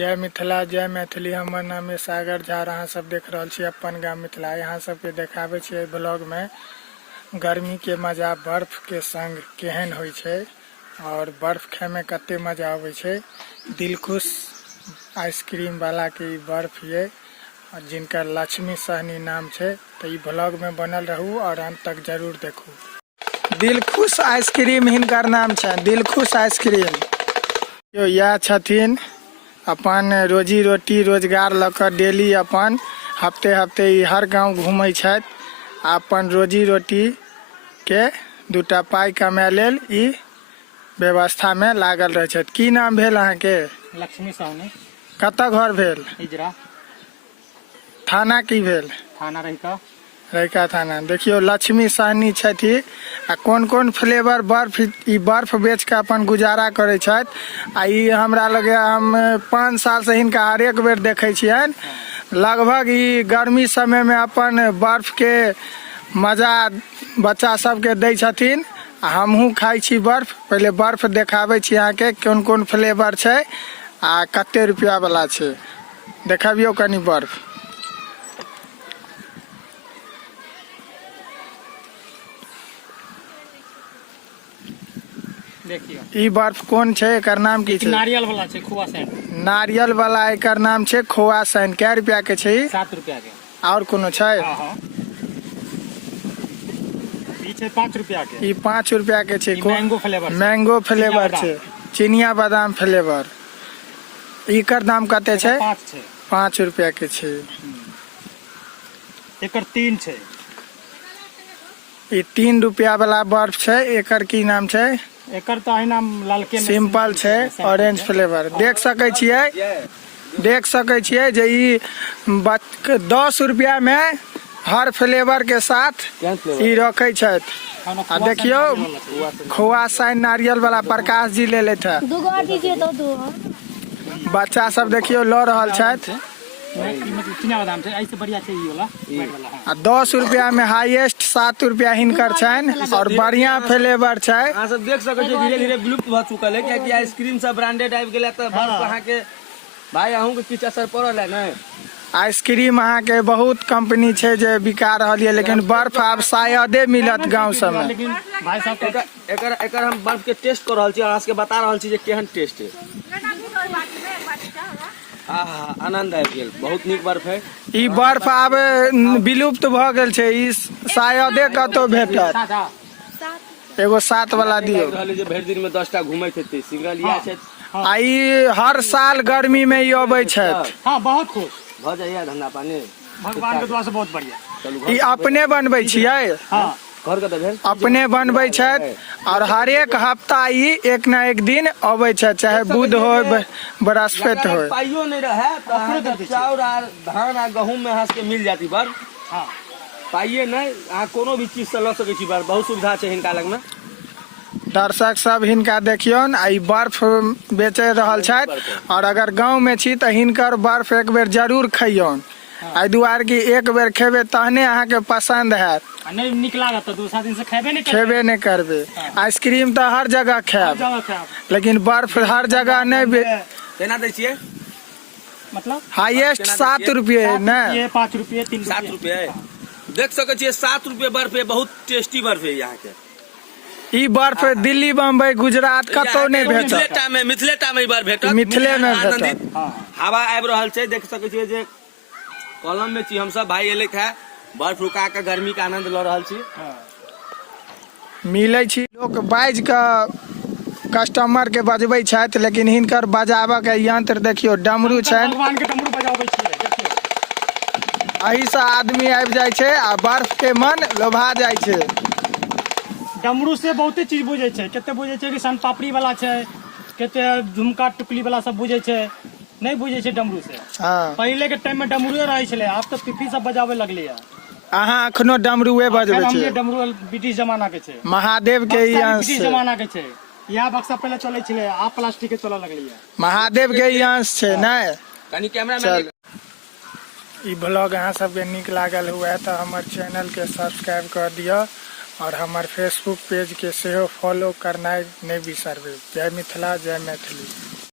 जय मिथिला जय मैथिली। हमर नाम है सागर झा। अहाँ सब देख रहा छी अपन गाम मिथिला। यहाँ सबके देखाबे छियै ब्लॉग में गर्मी के मजा बर्फ के संग केहन होइ छै और बर्फ खाए में कते मजा आवे छै। दिलखुश आइसक्रीम वाला के बर्फ ये और जिनका लक्ष्मी सहनी नाम छै। तो ये ब्लॉग में बनल रहू और अंत तक जरूर देखू। दिलखुश आइसक्रीम हिनकर नाम छै, दिलखुश आइसक्रीम। यह छथिन अपन रोजी रोटी रोजगार लकर डेली अपन हफ्ते हफ्ते हर गांव घूमै छथि। अपन रोजी रोटी के दूटा पाई कमाए लेल ई व्यवस्था में लागल रहे छथि। की नाम भेल अहाँ के? लक्ष्मी साहनी। कत घर भेल? इजरा। थाना की भेल? थाना रहिका थाना। देखियो लक्ष्मी साहनी छथि आ कोन कोन फ्लेवर बर्फ बेच के अपन गुजारा करे छथि। आ ई हमरा लगे हम 5 साल से हिनका हर एक बेर देखे छियन। लगभग ई गर्मी समय में अपन बर्फ के मजा बच्चा सबके दै छथिन। हमहू खाई छी बर्फ। पहले बर्फ देखाबे छी अहाँ के कोन कोन फ्लेवर छै आ कते रुपया वाला छै। देखाबियो कनी बर्फ। देखियो ई बर्फ कौन छै? एकर नाम की छै? नारियल वाला छै, खोआ सैन। नारियल वाला एकर नाम छै खोआ सैन। कै रुपया के छै? 7 रुपया के। और कोनो छै? हां ई छै 5 रुपया के। ई 5 रुपया के छै। मैंगो फ्लेवर छै, चिनिया बादाम फ्लेवर। एकर दाम कते छै? 5 छै। 5 रुपया के छै। एकर 3 छै। ई 3 रुपया वाला बर्फ छै। एकर की नाम छै? एकर तो है नाम लालके सिंपल छै, ऑरेंज फ्लेवर। देख सकै छियै जे ई 10 रुपया में हर फ्लेवर के साथ ई रखे छथि। आ देखियो खोआ साइन नारियल वाला प्रकाश जी ले लेते। बच्चा सब देखियो लो रहल छथि। आ 10 रुपया में हाईएस्ट 7 रुपया हिनकर छन और बढ़िया फ्लेवर छै। अहाँ सब देख सकै छियै धीरे धीरे विलुप्त भ चुकल है, कियाकि आइसक्रीम सब ब्रांडेड आबि गेलै त बर्फ अहाँ के भाई अहूँ के किछ असर पड़ल है न? आइसक्रीम अहाँ के बहुत कंपनी छै जे बिका रहल है, लेकिन बर्फ आब शायदे मिलत गांव सब में। लेकिन भाई साहब एकर हम बर्फ के टेस्ट कर रहल छी, अहाँ सबके बता रहल छी जे केहन टेस्ट है। आनंद आबि गेल, बहुत नीक बर्फ है। ई बर्फ आब विलुप्त भ गेल छै। ई शायदे कतौ भेटत। एगो 7 वाला दियो। जे भरि दिन में 10टा घुमैत हेतै सिंगल या छै। आ ई हर साल गर्मी में ई अबै छथि। हां बहुत खुश भ जाइए धंधा पानी भगवान के दुआ से बहुत बढ़िया। ई अपने बनबै छियै? हां घर के त भेल अपने बनबै छथि और हर एक हफ्ता ई एक ना एक दिन अबै छै, चाहे बुध हो बृहस्पति हो। पाइयो नहीं रहे तो अहाँ के चाउर आ धान आ गहूम में अहाँ के मिल जाती बर्फ। हां पाइए नहीं अहाँ कोनो भी चीज से ल सकै छी बर्फ। बहुत सुविधा छै हिनका लग में। दर्शक सब हिनका देखियौन, आ ई बर्फ बेचे रहल छथि। और अगर गांव में छी तो हिनकर बर्फ एक बेर जरूर खइयौन। आई दुआर की एक बेर खेबे तहने अहाँ के पसंद हैत। नहीं निक लागत तो दूसरा दिन से खेबे नहीं करबे। आइसक्रीम तो हर जगह खाएब, लेकिन बर्फ हर जगह नहीं। केना दै छियै? मतलब हाईएस्ट 7 रुपये न? 5 रुपये 3 7 रुपये। देख सकै छियै 7 रुपये बर्फ है। बहुत टेस्टी बर्फ है यहाँ के। ई बर्फ दिल्ली बम्बई गुजरात कतौ नहीं भेटत। मिथिलेटा में ई बर्फ भेटत। मिथिले में भेटत। हवा आबि रहल छै, देख सकै छियै जे कॉलम में छी हम सब भाई एले है। बर्फ रुका के गर्मी के आनंद ल रहल छी। मिलै छी लोक बाज के कस्टमर के बजबै छथि, लेकिन हिनकर बजाबऽ के यंत्र देखियो डमरू छनि। भगवान के डमरू बजाबै छियै देखियो। एही से आदमी आबि जाइ छै आ बर्फ के मन लोभा जाइ छै। डमरू से बहुते चीज बुझै छै। कते बुझै छै कि सन पापड़ी वाला छै, कते झुमका टुकली वाला सब बुझै छै। नहीं बुझे छै डमरू से। हाँ। पहले के टाइम में डमरुए रहे छले, अब तो पिपी सब बजावे लगले है। अहाँ अखनो डमरुए बजबै हम छियै? डमरू ब्रिटिश जमाना के छै। महादेव के ई अंश ब्रिटिश जमाना के छै। यहाँ बक्सा पहले चले छले, आप प्लास्टिक के चले लगली है। महादेव के ई अंश छै नै? कनी कैमरा में ई ब्लॉग अहाँ सबके नीक लागल हुए तो हमर चैनल के सब्सक्राइब कर दियो और हमार फेसबुक पेज के सेहो फॉलो करना नहीं बिसरबे। जय मिथिला जय मैथिली।